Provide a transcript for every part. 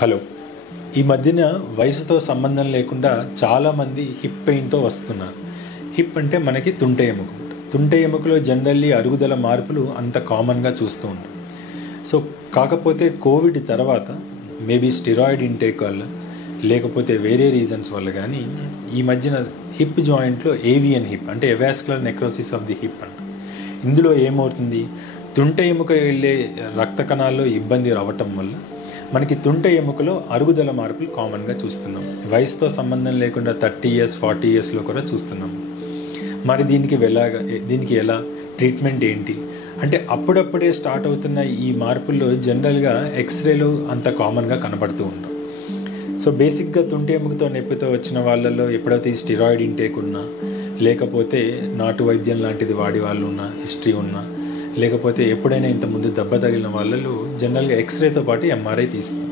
Hello. ఈ మధ్యన వయసుతో సంబంధం లేకుండా చాలామంది హిప్ పెయిన్తో వస్తున్నారు. హిప్ అంటే మనకి తుంటె ఎముక. తుంటె ఎముకలో జనరల్లీ అరుగుదల మార్పులు అంత కామన్గా చూస్తూ ఉంటాం. సో కాకపోతే కోవిడ్ తర్వాత మేబీ స్టెరాయిడ్ ఇంటేక్ వల్ల లేకపోతే వేరే రీజన్స్ వల్ల కానీ ఈ మధ్యన హిప్ జాయింట్లో ఏవియన్ హిప్ అంటే avascular necrosis of the hip అంట. ఇందులో ఏమవుతుంది, తుంటె ఎముక వెళ్ళే రక్త కణాల్లో ఇబ్బంది రావటం వల్ల మనకి తుంటె ఎముకలో అరుగుదల మార్పులు కామన్గా చూస్తున్నాం. వయసుతో సంబంధం లేకుండా 30 years 40 yearsలో కూడా చూస్తున్నాం. మరి దీనికి ఎలా ట్రీట్మెంట్ ఏంటి అంటే అప్పుడప్పుడే స్టార్ట్ అవుతున్న ఈ మార్పుల్లో జనరల్గా ఎక్స్రేలో అంత కామన్గా కనబడుతూ ఉంటాం. సో బేసిక్గా తుంటె ఎముకతో నొప్పితో వచ్చిన వాళ్ళల్లో ఎప్పుడైతే ఈ స్టెరాయిడ్ ఇంటేక్ ఉన్నా, లేకపోతే నాటు వైద్యం లాంటిది వాడి వాళ్ళు ఉన్నా, హిస్టరీ ఉన్నా, లేకపోతే ఎప్పుడైనా ఇంతకుముందు దెబ్బ తగిలిన వాళ్ళలో జనరల్గా ఎక్స్రేతో పాటు ఎంఆర్ఐ తీస్తాం.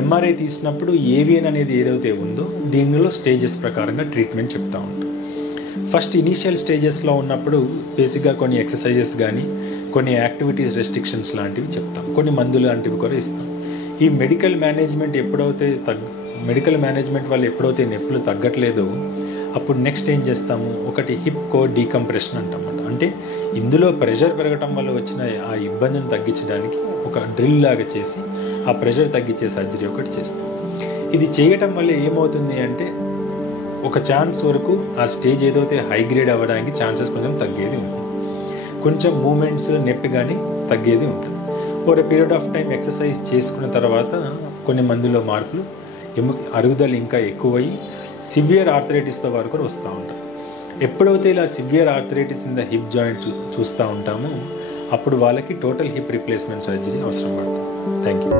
ఎంఆర్ఐ తీసినప్పుడు ఏవియన్ అనేది ఏదైతే ఉందో దీనిలో స్టేజెస్ ప్రకారంగా ట్రీట్మెంట్ చెప్తూ ఉంటాం. ఫస్ట్ ఇనీషియల్ స్టేజెస్లో ఉన్నప్పుడు బేసిక్గా కొన్ని ఎక్సర్సైజెస్ కానీ కొన్ని యాక్టివిటీస్ రెస్ట్రిక్షన్స్ లాంటివి చెప్తాం, కొన్ని మందులు లాంటివి కూడా ఇస్తాం. ఈ మెడికల్ మేనేజ్మెంట్ వల్ల ఎప్పుడైతే నొప్పులు తగ్గట్లేదో అప్పుడు నెక్స్ట్ ఏం చేస్తాము, ఒకటి హిప్ కో డీకంప్రెషన్ అంటాం. అంటే ఇందులో ప్రెషర్ పెరగటం వల్ల వచ్చిన ఆ ఇబ్బందిని తగ్గించడానికి ఒక డ్రిల్ లాగా చేసి ఆ ప్రెషర్ తగ్గించే సర్జరీ ఒకటి చేస్తాం. ఇది చేయటం వల్ల ఏమవుతుంది అంటే ఒక ఛాన్స్ వరకు ఆ స్టేజ్ ఏదైతే హై గ్రేడ్ అవ్వడానికి ఛాన్సెస్ కొంచెం తగ్గేది ఉంటుంది. కొంచెం మూమెంట్స్ నొప్పి కానీ తగ్గేది ఉంటుంది. Over period of time exercise చేసుకున్న తర్వాత కొన్ని మందులో మార్పులు అరుగుదల ఇంకా ఎక్కువయ్యి సివియర్ ఆర్థరైటిస్తో వరకు కూడా వస్తూ ఉంటారు. ఎప్పుడైతే ఇలా severe arthritis in the hip joint చూస్తూ ఉంటామో అప్పుడు వాళ్ళకి టోటల్ హిప్ రీప్లేస్మెంట్ సర్జరీ అవసరం పడుతుంది. Thank you.